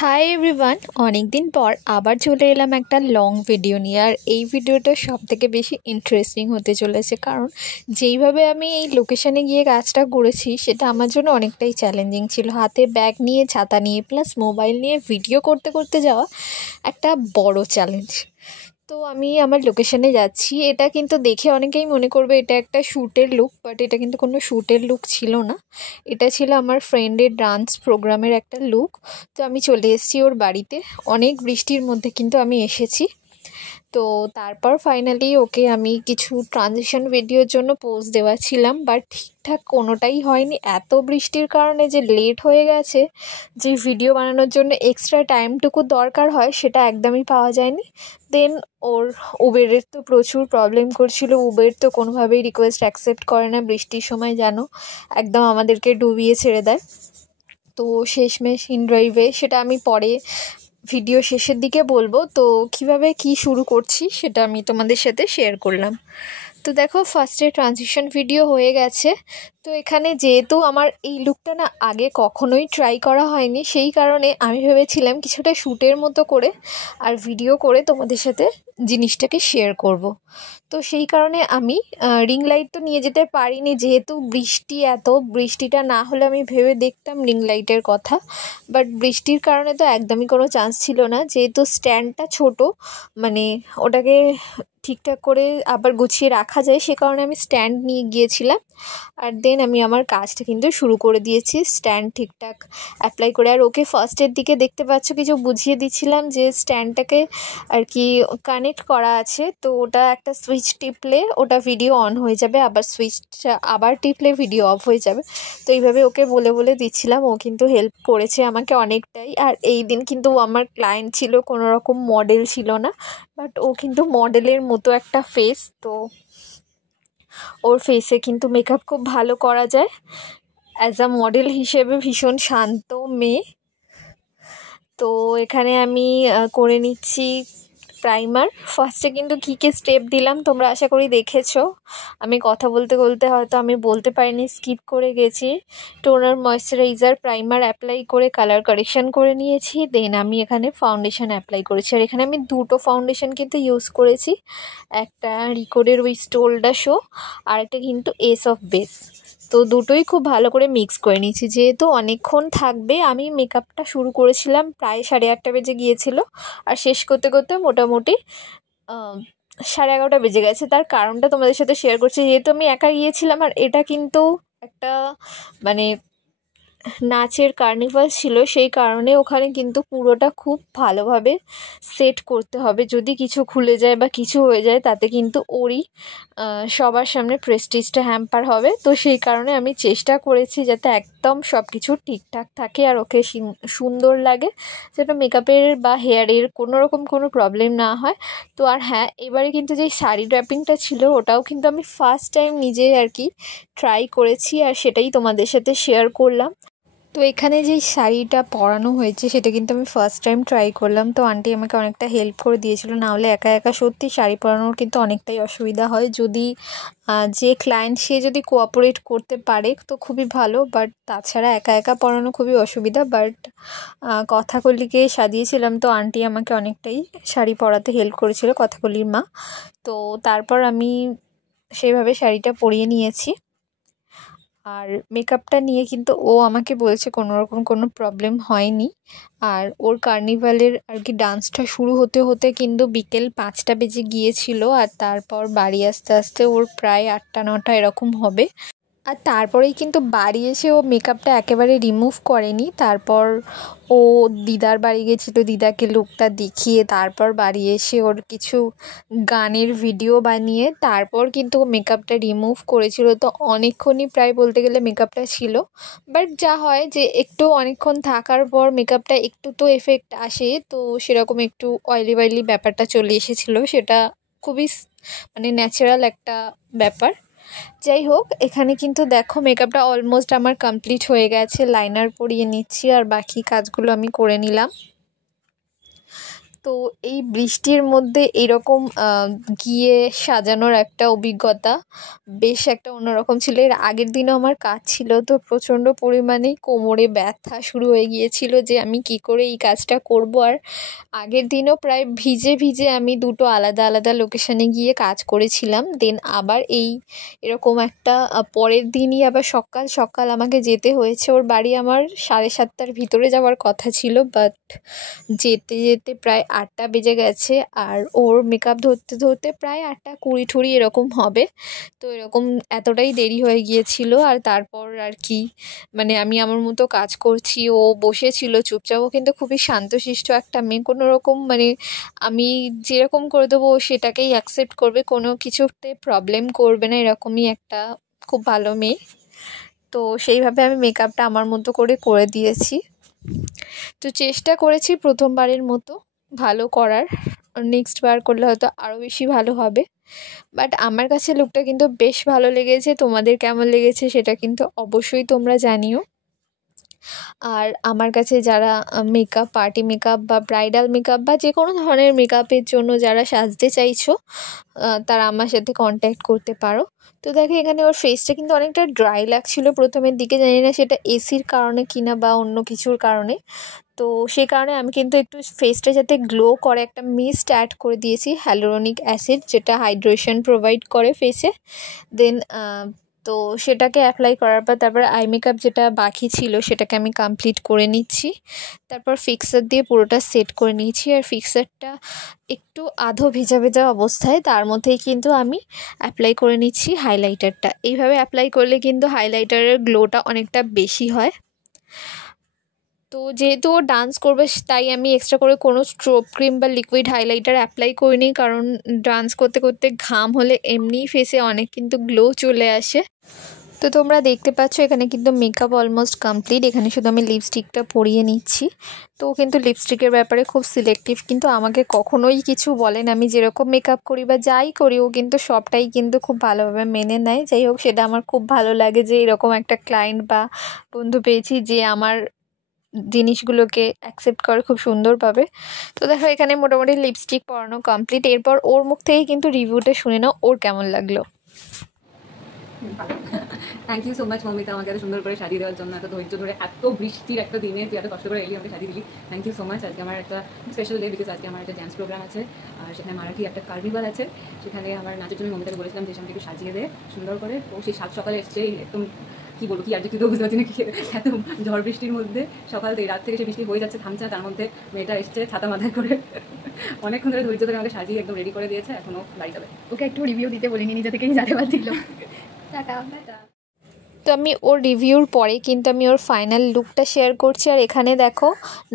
Hi everyone, অনেক দিন পর আবার চলে এলাম একটা লং ভিডিও নিয়ে। আর এই ভিডিওটা সবথেকে বেশি ইন্টারেস্টিং হতে চলেছে, কারণ যেইভাবে আমি এই লোকেশানে গিয়ে কাজটা করেছি সেটা আমার জন্য অনেকটাই চ্যালেঞ্জিং ছিল। হাতে ব্যাগ নিয়ে, ছাতা নিয়ে, প্লাস মোবাইল নিয়ে ভিডিও করতে করতে যাওয়া একটা বড় চ্যালেঞ্জ। তো আমি আমার লোকেশানে যাচ্ছি। এটা কিন্তু দেখে অনেকেই মনে করবে এটা একটা শ্যুটের লুক, বাট এটা কিন্তু কোনো শ্যুটের লুক ছিল না। এটা ছিল আমার ফ্রেন্ডের ডান্স প্রোগ্রামের একটা লুক। তো আমি চলে এসেছি ওর বাড়িতে। অনেক বৃষ্টির মধ্যে কিন্তু আমি এসেছি। তো তারপর ফাইনালি ওকে আমি কিছু ট্রানজিশন ভিডিওর জন্য পোজ দেওয়াছিলাম, বাট ঠিকঠাক কোনোটাই হয়নি। এত বৃষ্টির কারণে যে লেট হয়ে গেছে, যে ভিডিও বানানোর জন্য এক্সট্রা টাইমটুকু দরকার হয় সেটা একদমই পাওয়া যায়নি। দেন ওর উবেরের তো প্রচুর প্রবলেম করছিল। উবের তো কোনোভাবেই রিকোয়েস্ট অ্যাকসেপ্ট করে না বৃষ্টির সময়, জানো, একদম আমাদেরকে ডুবিয়ে ছেড়ে দেয়। তো শেষমেশ ইন ড্রাইভে, সেটা আমি পরে ভিডিও শেষের দিকে বলবো। তো কিভাবে কি শুরু করছি সেটা আমি তোমাদের সাথে শেয়ার করলাম। তো দেখো, ফার্স্টে ট্রানজিশন ভিডিও হয়ে গেছে। তো এখানে যেহেতু আমার এই লুকটা না আগে কখনোই ট্রাই করা হয়নি, সেই কারণে আমি ভেবেছিলাম কিছুটা শ্যুটের মতো করে আর ভিডিও করে তোমাদের সাথে জিনিসটাকে শেয়ার করব। তো সেই কারণে আমি রিং লাইট তো নিয়ে যেতে পারিনি, যেহেতু বৃষ্টিটা না হলে আমি ভেবে দেখতাম রিং লাইটের কথা। বাট বৃষ্টির কারণে তো একদমই কোনো চান্স ছিল না, যেহেতু স্ট্যান্ডটা ছোট, মানে ওটাকে ঠিকঠাক করে আবার গুছিয়ে রাখা যায়, সে কারণে আমি স্ট্যান্ড নিয়ে গিয়েছিলাম। আর দেন আমি আমার কাজটা কিন্তু শুরু করে দিয়েছি স্ট্যান্ড ঠিকঠাক অ্যাপ্লাই করে। আর ওকে ফার্স্টের দিকে দেখতে পাচ্ছ কিছু বুঝিয়ে দিচ্ছিলাম যে স্ট্যান্ডটাকে আর কি কানেক্ট করা আছে। তো ওটা একটা সুইচ টিপলে ওটা ভিডিও অন হয়ে যাবে, আবার সুইচটা আবার টিপলে ভিডিও অফ হয়ে যাবে। তো এইভাবে ওকে বলে বলে দিচ্ছিলাম। ও কিন্তু হেল্প করেছে আমাকে অনেকটাই। আর এই দিন কিন্তু ও আমার ক্লায়েন্ট ছিল, কোনো রকম মডেল ছিল না। বাট ও কিন্তু মডেলের মতো একটা ফেস, তো ওর ফেসে কিন্তু মেকআপ খুব ভালো করা যায়। অ্যাজ আ মডেল হিসেবে ভীষণ শান্ত মেয়ে। তো এখানে আমি করে নিচ্ছি প্রাইমার। ফার্স্টে কিন্তু কী কী স্টেপ দিলাম তোমরা আশা করি দেখেছো। আমি কথা বলতে বলতে হয়তো আমি বলতে পারিনি, স্কিপ করে গেছি। টোনার, ময়শ্চারাইজার, প্রাইমার অ্যাপ্লাই করে কালার কারেকশান করে নিয়েছি। দেন আমি এখানে ফাউন্ডেশন অ্যাপ্লাই করেছি। আর এখানে আমি দুটো ফাউন্ডেশন কিন্তু ইউজ করেছি, একটা রিকোডের ওই স্টোলডা শো, আর একটা কিন্তু এস অফ বেস। তো দুটোই খুব ভালো করে মিক্স করে নিয়েছি। যেহেতু অনেকক্ষণ থাকবে, আমি মেকআপটা শুরু করেছিলাম প্রায় 8:30 বেজে গিয়েছিল, আর শেষ করতে করতে মোটামুটি 11:30 বেজে গেছে। তার কারণটা তোমাদের সাথে শেয়ার করছি। যেহেতু আমি একা গিয়েছিলাম, আর এটা কিন্তু একটা মানে নাচের কার্নিভাল ছিল, সেই কারণে ওখানে কিন্তু পুরোটা খুব ভালোভাবে সেট করতে হবে। যদি কিছু খুলে যায় বা কিছু হয়ে যায়, তাতে কিন্তু ওরই সবার সামনে প্রেস্টিজটা হ্যাম্পার হবে। তো সেই কারণে আমি চেষ্টা করেছি যাতে একদম সব কিছু ঠিকঠাক থাকে আর ওকে সুন্দর লাগে, যেটা মেকআপের বা হেয়ারের কোনো রকম কোনো প্রবলেম না হয়। তো আর হ্যাঁ, এবারে কিন্তু যে শাড়ি ড্র্যাপিংটা ছিল ওটাও কিন্তু আমি ফার্স্ট টাইম নিজে আর কি ট্রাই করেছি, আর সেটাই তোমাদের সাথে শেয়ার করলাম। তো এখানে যেই শাড়িটা পরানো হয়েছে সেটা কিন্তু আমি ফার্স্ট টাইম ট্রাই করলাম। তো আন্টি আমাকে অনেকটা হেল্প করে দিয়েছিল, না হলে একা একা সত্যি শাড়ি পরানোর কিন্তু অনেকটাই অসুবিধা হয়। যদি যে ক্লায়েন্ট সে যদি কোঅপারেট করতে পারে তো খুবই ভালো, বাট তাছাড়া একা একা পরানো খুবই অসুবিধা। বাট কথাকলিকে সাজিয়েছিলাম, তো আন্টি আমাকে অনেকটাই শাড়ি পরাতে হেল্প করেছিল, কথাকলির মা। তো তারপর আমি সেইভাবে শাড়িটা পরিয়ে নিয়েছি। আর মেকআপটা নিয়ে কিন্তু ও আমাকে বলছে কোনো রকম কোনো প্রবলেম হয়নি। আর ওর কার্নিভালের আর কি ডান্সটা শুরু হতে হতে কিন্তু বিকেল 5টা বেজে গিয়েছিল। আর তারপর বাড়ি আসতে আসতে ওর প্রায় 8টা-9টা এরকম হবে। আর তারপরেই কিন্তু বাড়ি এসে ও মেকআপটা একেবারে রিমুভ করেনি। তারপর ও দিদার বাড়ি গেছিলো, দিদাকে লুকটা দেখিয়ে তারপর বাড়ি এসে ওর কিছু গানের ভিডিও বানিয়ে তারপর কিন্তু ও মেকআপটা রিমুভ করেছিল। তো অনেকক্ষণই প্রায় বলতে গেলে মেকআপটা ছিল। বাট যা হয় যে একটু অনেকক্ষণ থাকার পর মেকআপটা একটু তো এফেক্ট আসে, তো সেরকম একটু অয়েলি অয়েলি ব্যাপারটা চলে এসেছিলো। সেটা খুবই মানে ন্যাচারাল একটা ব্যাপার। যাই হোক, এখানে কিন্তু দেখো মেকআপটা অলমোস্ট আমার কমপ্লিট হয়ে গেছে। লাইনার পরিয়ে নিচ্ছি আর বাকি কাজগুলো আমি করে নিলাম। তো এই বৃষ্টির মধ্যে এরকম গিয়ে সাজানোর একটা অভিজ্ঞতা বেশ একটা অন্যরকম ছিল। এর আগের দিনও আমার কাজ ছিল, তো প্রচণ্ড পরিমাণে কোমরে ব্যথা শুরু হয়ে গিয়েছিল যে আমি কি করে এই কাজটা করব। আর আগের দিনও প্রায় ভিজে ভিজে আমি দুটো আলাদা আলাদা লোকেশানে গিয়ে কাজ করেছিলাম। দেন আবার এরকম একটা পরের দিনই আবার সকাল সকাল আমাকে যেতে হয়েছে। ওর বাড়ি আমার 7:30টার ভিতরে যাওয়ার কথা ছিল, বাট যেতে যেতে প্রায় 8টা বেজে গেছে। আর ওর মেকআপ ধরতে ধরতে প্রায় 8:20 এরকম হবে। তো এরকম এতটাই দেরি হয়ে গিয়েছিল। আর তারপর আর কি, মানে আমি আমার মতো কাজ করছি, ও বসেছিল চুপচাপ। ও কিন্তু খুবই শান্তশিষ্ট একটা মেয়ে, কোনো রকম মানে আমি যেরকম করে দেবো ও সেটাকেই অ্যাকসেপ্ট করবে, কোনো কিছুতে প্রবলেম করবে না, এরকমই একটা খুব ভালো মেয়ে। তো সেইভাবে আমি মেকআপটা আমার মতো করে দিয়েছি। তো চেষ্টা করেছি প্রথমবারের মতো ভালো করার, নেক্সট বার করলে হয়তো আরও বেশি ভালো হবে। বাট আমার কাছে লুকটা কিন্তু বেশ ভালো লেগেছে। তোমাদের কেমন লেগেছে সেটা কিন্তু অবশ্যই তোমরা জানিও। আর আমার কাছে যারা মেকআপ, পার্টি মেকআপ বা ব্রাইডাল মেকআপ বা যে কোনো ধরনের মেকআপের জন্য যারা সাজতে চাইছো, তারা আমার সাথে কন্ট্যাক্ট করতে পারো। তো দেখো এখানে ওর ফেসটা কিন্তু অনেকটা ড্রাই লাগছিল প্রথমের দিকে, জানি না সেটা এসির কারণে কিনা বা অন্য কিছুর কারণে। তো সেই কারণে আমি কিন্তু একটু ফেসটা যাতে গ্লো করে একটা মিস্ট অ্যাড করে দিয়েছি, হ্যালুরনিক অ্যাসিড, যেটা হাইড্রেশন প্রোভাইড করে ফেসে। দেন তো সেটাকে অ্যাপ্লাই করার পর তারপর আই মেকআপ যেটা বাকি ছিল সেটাকে আমি কমপ্লিট করে নিচ্ছি। তারপর ফিক্সার দিয়ে পুরোটা সেট করে নিয়েছি। আর ফিক্সারটা একটু আধো ভেজা ভেজা অবস্থায় তার মধ্যেই কিন্তু আমি অ্যাপ্লাই করে নিচ্ছি হাইলাইটারটা। এইভাবে অ্যাপ্লাই করলে কিন্তু হাইলাইটারের গ্লোটা অনেকটা বেশি হয়। তো যেহেতু ও ডান্স করবে তাই আমি এক্সট্রা করে কোনো স্ট্রোব ক্রিম বা লিকুইড হাইলাইটার অ্যাপ্লাই করিনি, কারণ ডান্স করতে করতে ঘাম হলে এমনিই ফেসে অনেক কিন্তু গ্লো চলে আসে। তো তোমরা দেখতে পাচ্ছ এখানে কিন্তু মেকআপ অলমোস্ট কমপ্লিট। এখানে শুধু আমি লিপস্টিকটা পরিয়ে নিচ্ছি। তো কিন্তু লিপস্টিকের ব্যাপারে খুব সিলেক্টিভ, কিন্তু আমাকে কখনোই কিছু বলেন, আমি যেরকম মেকআপ করি বা যাই করি ও কিন্তু সবটাই কিন্তু খুব ভালোভাবে মেনে নেয়। যাই হোক, সেটা আমার খুব ভালো লাগে যে এরকম একটা ক্লায়েন্ট বা বন্ধু পেয়েছি যে আমার জিনিসগুলোকে অ্যাকসেপ্ট করে খুব সুন্দরভাবে। তো দেখো এখানে মোটামুটি লিপস্টিক পরানো কমপ্লিট। এরপর ওর মুখ থেকে কিন্তু রিভিউটা শুনে নাও ওর কেমন লাগলো। Thank you so much Momita, আমাকে এত সুন্দর করে সাজিয়ে দেওয়ার জন্য, এত ধৈর্য ধরে এত বৃষ্টির একটা দিনে তুই এত কষ্ট করে এলি আমাকে সাজিয়ে দিলি। Thank you so much. আজকে আমার একটা স্পেশাল ডে, বিকজ আজকে আমার একটা ডান্স প্রোগ্রাম আছে, আর সেখানে মারাঠি একটা কার্নিভাল আছে। সেখানে আমার নাচের জন্য মমিতাকে বলেছিলাম যে আমাকে একটু সাজিয়ে দে সুন্দর করে। ও সেই সাত সকালে এসছে, একদম কী বলবো, কি আর তুই তো বুঝতে পারছি না কি, এত ঝড় বৃষ্টির মধ্যে সকাল থেকে রাত থেকে সে বৃষ্টি হয়ে যাচ্ছে, থামছে না, তার মধ্যে মেয়েটা এসছে ছাতা মাথায় করে, অনেকক্ষণ ধরে ধৈর্য ধরে আমাকে সাজিয়ে একদম রেডি করে দিয়েছে। এখনও বাড়ি যাবে। ওকে একটু রিভিউ দিতে বলিনি, নিজে থেকেই যাতে বাদ দিল। তো আমি ওর রিভিউর পরে কিন্তু আমি ওর ফাইনাল লুকটা শেয়ার করছি। আর এখানে দেখো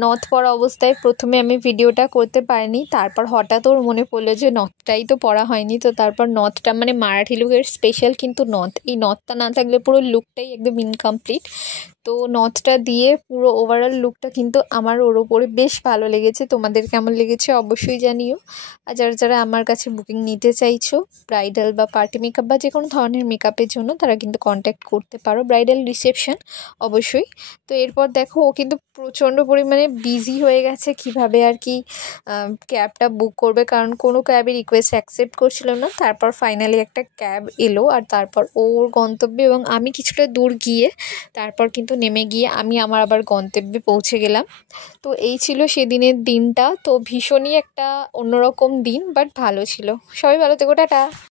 নথ পরা অবস্থায় প্রথমে আমি ভিডিওটা করতে পারিনি, তারপর হঠাৎ ওর মনে পড়লো যে নথটাই তো পরা হয়নি। তো তারপর নথটা, মানে মারাঠি লুকের স্পেশাল কিন্তু নথ, এই নথটা না থাকলে পুরো লুকটাই একদম ইনকমপ্লিট। তো নথটা দিয়ে পুরো ওভারঅল লুকটা কিন্তু আমার ওর ওপরে বেশ ভালো লেগেছে। তোমাদের কেমন লেগেছে অবশ্যই জানিও। আর যারা যারা আমার কাছে বুকিং নিতে চাইছো ব্রাইডাল বা পার্টি মেকআপ বা যে কোনো ধরনের মেকআপের জন্য, তারা কিন্তু কন্ট্যাক্ট করতে পারো। ব্রাইডাল রিসেপশন অবশ্যই। তো এরপর দেখো ও কিন্তু প্রচণ্ড পরিমাণে বিজি হয়ে গেছে কিভাবে আর কি ক্যাবটা বুক করবে, কারণ কোনো ক্যাবের রিকোয়েস্ট অ্যাকসেপ্ট করছিল না। তারপর ফাইনালি একটা ক্যাব এলো, আর তারপর ওর গন্তব্যে এবং আমি কিছুটা দূর গিয়ে তারপর কিন্তু নেমে গিয়ে আমি আমার আবার গন্তব্যে পৌঁছে গেলাম। তো এই ছিল সেদিনের দিনটা। তো ভীষণই একটা অন্যরকম দিন, বাট ভালো ছিল। সবাই ভালো থেকো, টাটা।